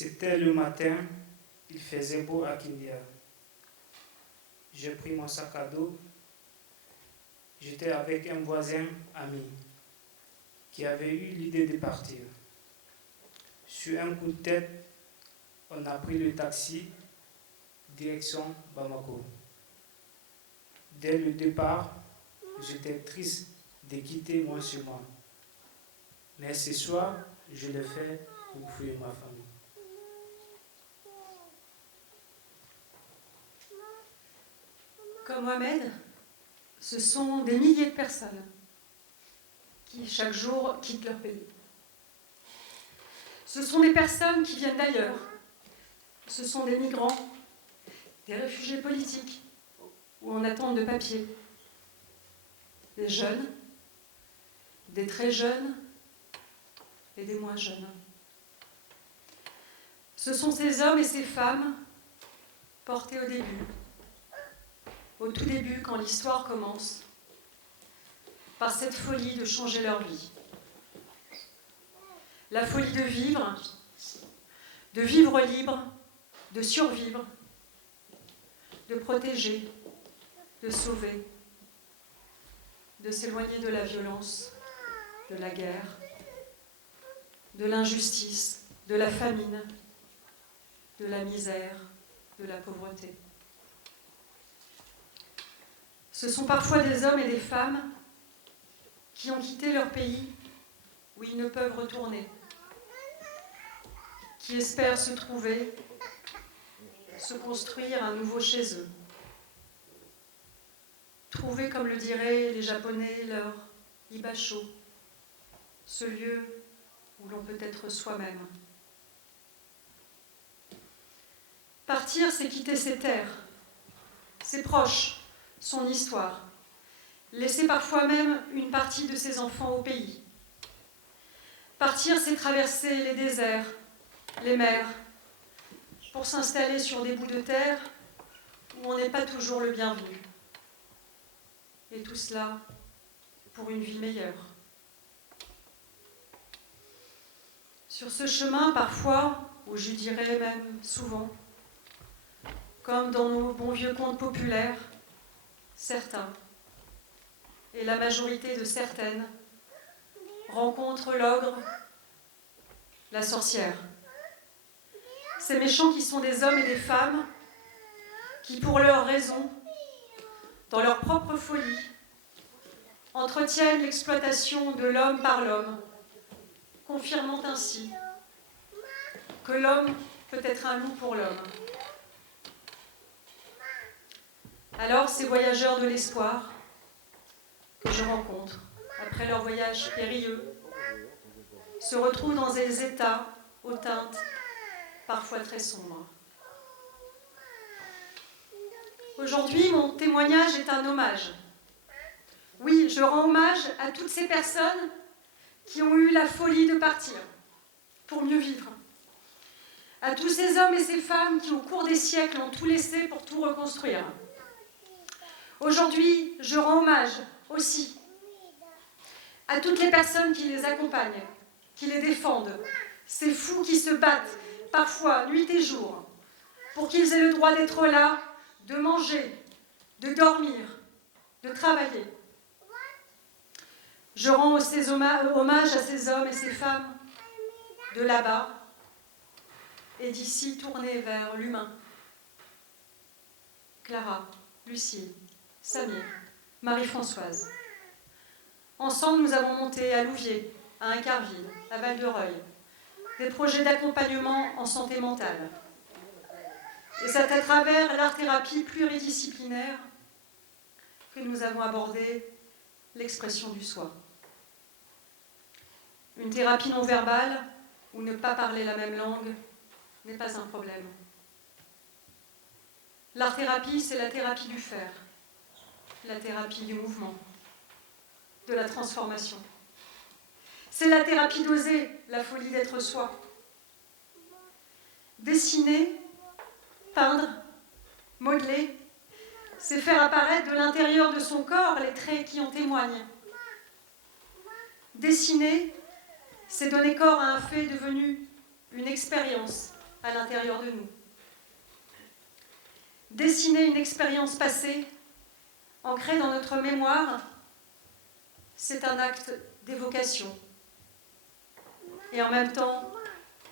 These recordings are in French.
C'était le matin, il faisait beau à Kindia. J'ai pris mon sac à dos. J'étais avec un voisin ami qui avait eu l'idée de partir. Sur un coup de tête, on a pris le taxi direction Bamako. Dès le départ, j'étais triste de quitter moi chez moi. Mais ce soir, je l'ai fait pour fuir ma famille. Comme Mohamed, ce sont des milliers de personnes qui, chaque jour, quittent leur pays. Ce sont des personnes qui viennent d'ailleurs. Ce sont des migrants, des réfugiés politiques ou en attente de papier. Des jeunes, des très jeunes et des moins jeunes. Ce sont ces hommes et ces femmes portés au tout début, quand l'histoire commence, par cette folie de changer leur vie. La folie de vivre libre, de survivre, de protéger, de sauver, de s'éloigner de la violence, de la guerre, de l'injustice, de la famine, de la misère, de la pauvreté. Ce sont parfois des hommes et des femmes qui ont quitté leur pays où ils ne peuvent retourner, qui espèrent se trouver, se construire un nouveau chez eux. Trouver, comme le diraient les Japonais, leur ibasho, ce lieu où l'on peut être soi-même. Partir, c'est quitter ses terres, ses proches, son histoire, laisser parfois même une partie de ses enfants au pays. Partir, c'est traverser les déserts, les mers, pour s'installer sur des bouts de terre où on n'est pas toujours le bienvenu. Et tout cela pour une vie meilleure. Sur ce chemin, parfois, ou je dirais même souvent, comme dans nos bons vieux contes populaires, certains, et la majorité de certaines, rencontrent l'ogre, la sorcière. Ces méchants qui sont des hommes et des femmes qui, pour leurs raisons, dans leur propre folie, entretiennent l'exploitation de l'homme par l'homme, confirmant ainsi que l'homme peut être un loup pour l'homme. Alors, ces voyageurs de l'espoir que je rencontre, après leur voyage périlleux, se retrouvent dans des états aux teintes parfois très sombres. Aujourd'hui, mon témoignage est un hommage. Oui, je rends hommage à toutes ces personnes qui ont eu la folie de partir pour mieux vivre. À tous ces hommes et ces femmes qui, au cours des siècles, ont tout laissé pour tout reconstruire. Aujourd'hui, je rends hommage aussi à toutes les personnes qui les accompagnent, qui les défendent, ces fous qui se battent, parfois nuit et jour, pour qu'ils aient le droit d'être là, de manger, de dormir, de travailler. Je rends aussi hommage à ces hommes et ces femmes de là-bas et d'ici tournés vers l'humain. Clara, Lucie, Samir, Marie-Françoise. Ensemble, nous avons monté à Louviers, à Incarville, à Val-de-Reuil, des projets d'accompagnement en santé mentale. Et c'est à travers l'art-thérapie pluridisciplinaire que nous avons abordé l'expression du soi. Une thérapie non verbale où ne pas parler la même langue n'est pas un problème. L'art-thérapie, c'est la thérapie du faire, la thérapie du mouvement, de la transformation. C'est la thérapie d'oser, la folie d'être soi. Dessiner, peindre, modeler, c'est faire apparaître de l'intérieur de son corps les traits qui en témoignent. Dessiner, c'est donner corps à un fait devenu une expérience, à l'intérieur de nous. Dessiner une expérience passée, ancrée dans notre mémoire, c'est un acte d'évocation et en même temps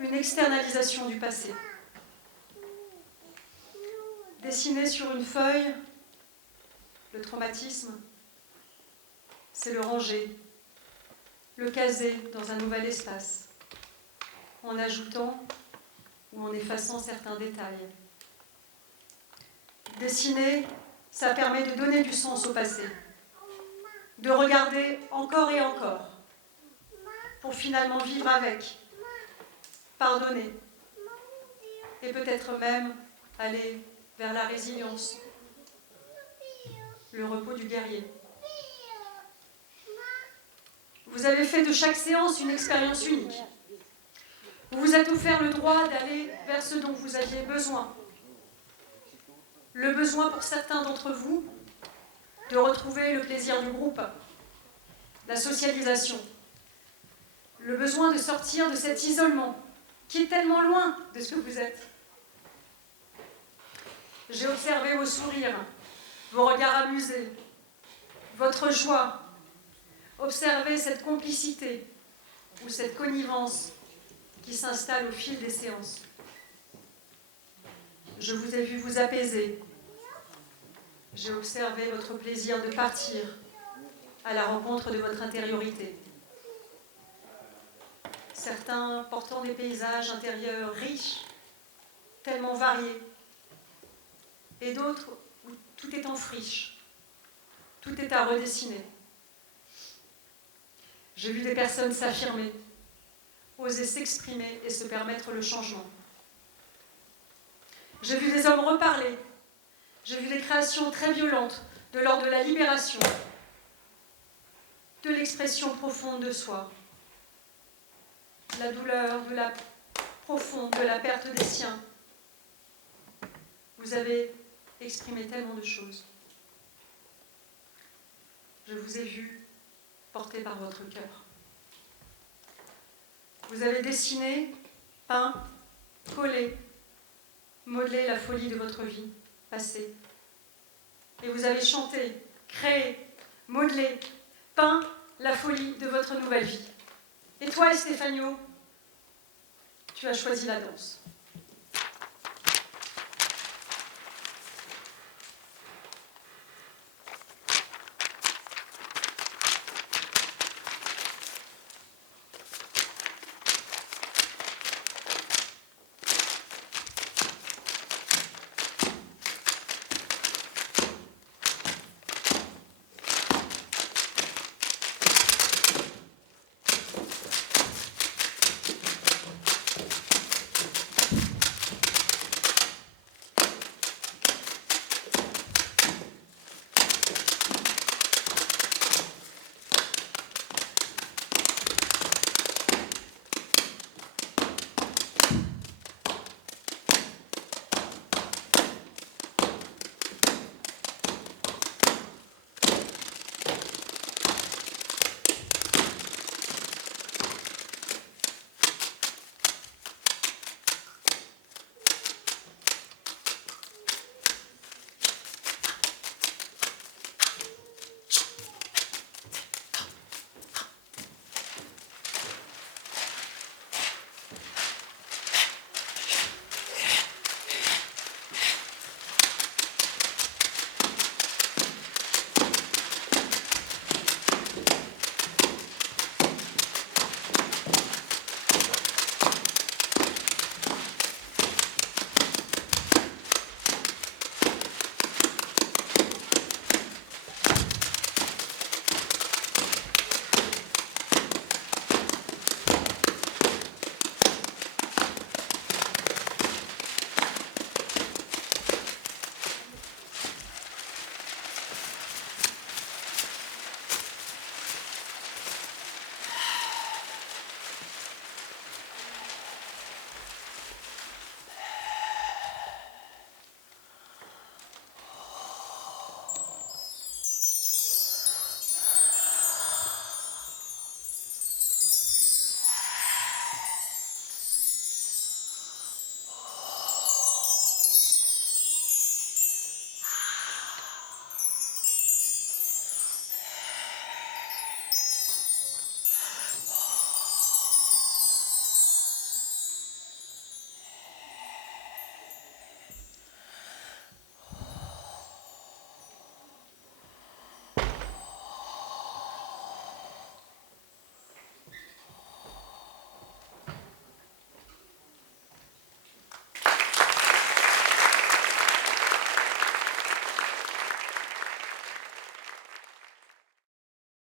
une externalisation du passé. Dessiner sur une feuille le traumatisme, c'est le ranger, le caser dans un nouvel espace, en ajoutant ou en effaçant certains détails. Dessiner, ça permet de donner du sens au passé, de regarder encore et encore, pour finalement vivre avec, pardonner, et peut-être même aller vers la résilience, le repos du guerrier. Vous avez fait de chaque séance une expérience unique. Vous vous êtes offert le droit d'aller vers ce dont vous aviez besoin. Le besoin pour certains d'entre vous de retrouver le plaisir du groupe, la socialisation, le besoin de sortir de cet isolement qui est tellement loin de ce que vous êtes. J'ai observé vos sourires, vos regards amusés, votre joie. Observez cette complicité ou cette connivence qui s'installe au fil des séances. Je vous ai vu vous apaiser. J'ai observé votre plaisir de partir à la rencontre de votre intériorité. Certains portant des paysages intérieurs riches, tellement variés, et d'autres où tout est en friche, tout est à redessiner. J'ai vu des personnes s'affirmer, oser s'exprimer et se permettre le changement. J'ai vu des hommes reparler. J'ai vu des créations très violentes de l'ordre de la libération, de l'expression profonde de soi, la douleur de la profonde de la perte des siens. Vous avez exprimé tellement de choses. Je vous ai vu porté par votre cœur. Vous avez dessiné, peint, collé, modelé la folie de votre vie passée. Et vous avez chanté, créé, modelé, peint la folie de votre nouvelle vie. Et toi, Estefano, tu as choisi la danse.